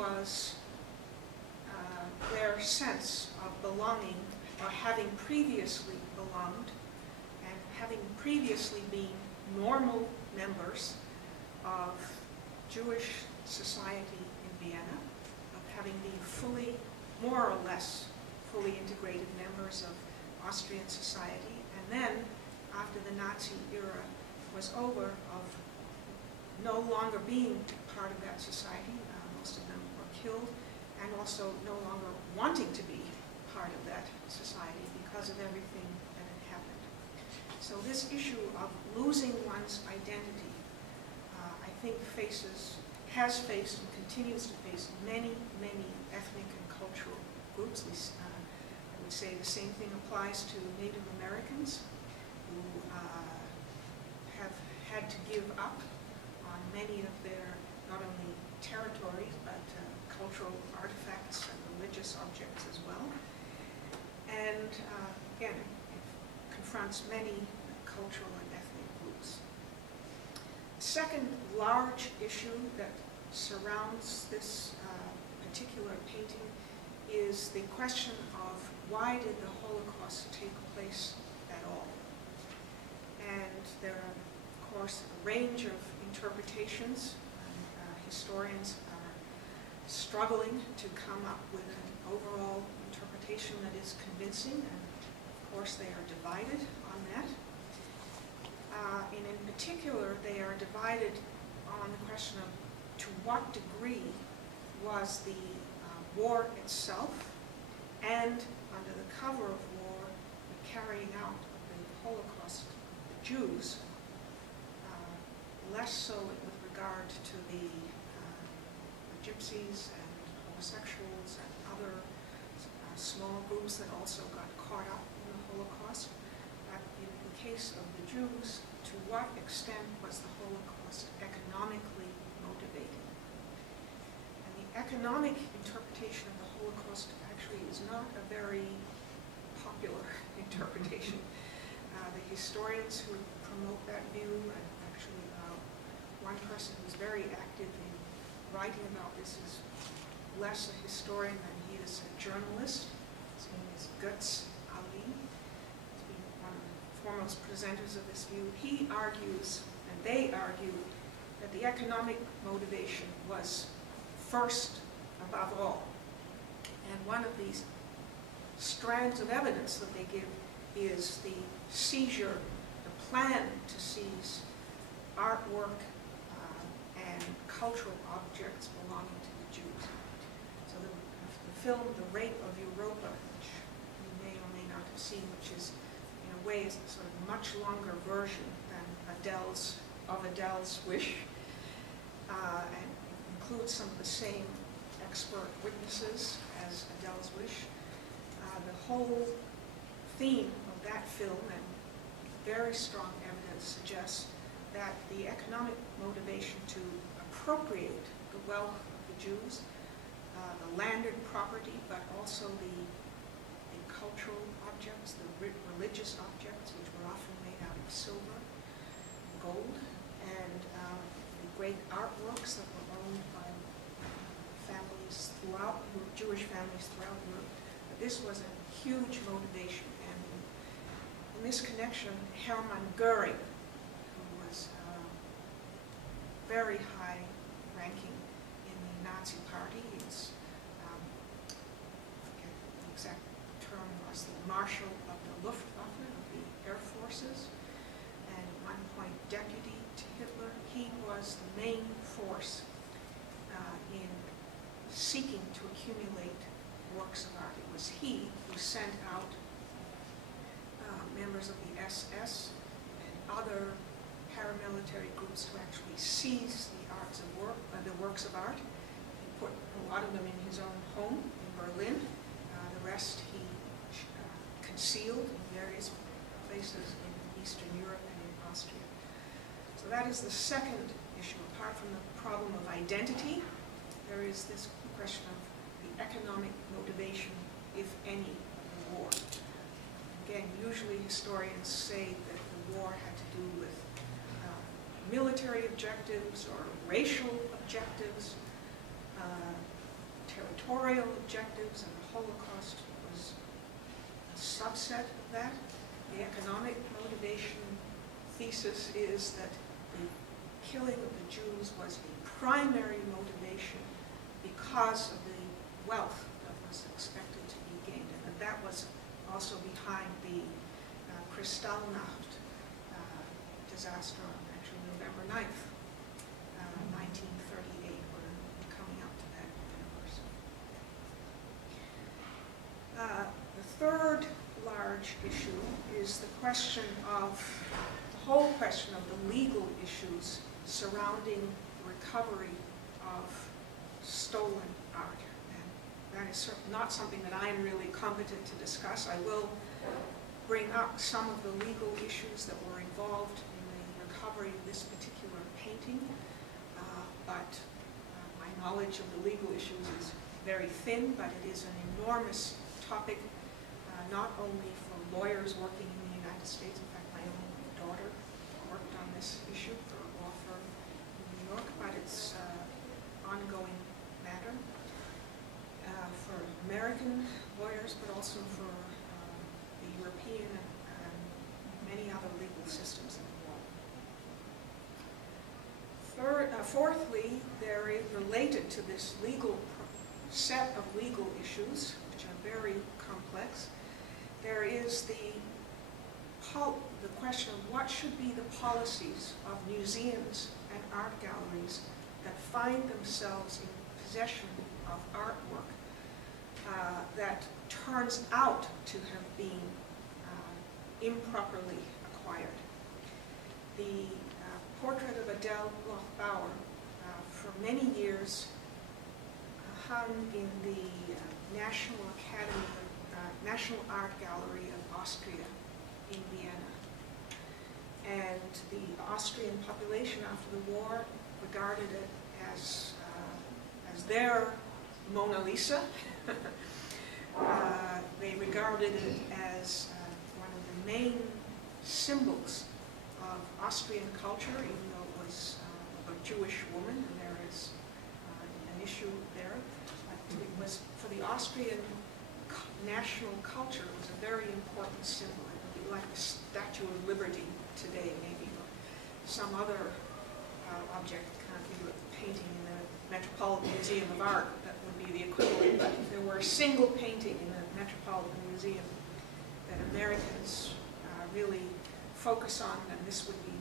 was their sense of belonging, or having previously belonged, and having previously been normal members of Jewish society in Vienna, of having been fully, more or less, fully integrated members of Austrian society, and then, after the Nazi era was over, of no longer being part of that society. Most of them were killed, and also no longer wanting to be part of that society because of everything that had happened. So this issue of losing one's identity, I think has faced and continues to face many, many ethnic and cultural groups. I would say the same thing applies to Native Americans, who have had to give up on many of their, not only territories, but cultural artifacts and religious objects as well. And again, it confronts many cultural and ethnic groups. The second large issue that surrounds this particular painting is the question of why did the Holocaust take place at all? And there are, of course, a range of interpretations. Historians are struggling to come up with an overall interpretation that is convincing, and of course they are divided on that. And in particular, they are divided on the question of to what degree was the war itself, and under the cover of war, the carrying out of the Holocaust of the Jews, less so with regard to the gypsies and homosexuals and other small groups that also got caught up in the Holocaust. But in the case of the Jews, to what extent was the Holocaust economically motivated? And the economic interpretation of the Holocaust actually is not a very popular interpretation. The historians who promote that view, and actually one person who's very active in writing about this is less a historian than he is a journalist. His name is Götz Ali. He's been one of the foremost presenters of this view. He argues, and they argue, that the economic motivation was first above all. And one of these strands of evidence that they give is the seizure, the plan to seize artwork and cultural objects belonging to the Jews. So the film The Rape of Europa, which you may or may not have seen, which is in a way is a sort of much longer version than Adele's Wish, and includes some of the same expert witnesses as Adele's Wish. The whole theme of that film, and very strong evidence, suggests that the economic motivation to appropriate the wealth of the Jews, the landed property, but also the cultural objects, the religious objects, which were often made out of silver, gold, and the great artworks that were owned by families throughout, Jewish families throughout Europe. But this was a huge motivation, and in this connection, Hermann Goering, who was very high ranking in the Nazi party, he's, I forget the exact term was, the Marshal of the Luftwaffe, of the Air Forces, and at one point deputy to Hitler. He was the main force in seeking to accumulate works of art. It was he who sent out members of the SS and other paramilitary groups to actually seize the works of art. He put a lot of them in his own home in Berlin. The rest he concealed in various places in Eastern Europe and in Austria. So that is the second issue. Apart from the problem of identity, there is this question of the economic motivation, if any, of the war. Again, usually historians say that the war had to do with military objectives or racial objectives, territorial objectives, and the Holocaust was a subset of that. The economic motivation thesis is that the killing of the Jews was a primary motivation because of the wealth that was expected to be gained, and that was also behind the Kristallnacht disaster on actually November 9th, 1938. We're coming up to that anniversary. The third large issue is the question of, the whole question of the legal issues surrounding recovery of stolen art. And that is not something that I'm really competent to discuss. I will bring up some of the legal issues that were involved in the recovery of this particular painting, but my knowledge of the legal issues is very thin, but it is an enormous topic, not only for lawyers working in the United States. In fact, my own daughter worked on this issue for a law firm in New York, but it's an ongoing matter for American lawyers, but also for the European and many other legal systems in the world. Fourthly, there is related to this set of legal issues, which are very complex, there is the question of what should be the policies of museums and art galleries that find themselves in possession of artwork that turns out to have been improperly acquired. The portrait of Adele Bloch-Bauer for many years hung in the National Art Gallery of Austria in Vienna. And the Austrian population after the war regarded it as their Mona Lisa. They regarded it as one of the main symbols of Austrian culture, even though it was of a Jewish woman, and there is an issue there. It was, for the Austrian national culture, it was a very important symbol. It would be like the Statue of Liberty today, maybe, or some other object, can't think of a painting in the Metropolitan Museum of Art that would be the equivalent. But if there were a single painting in the Metropolitan Museum that Americans really focus on, then this would be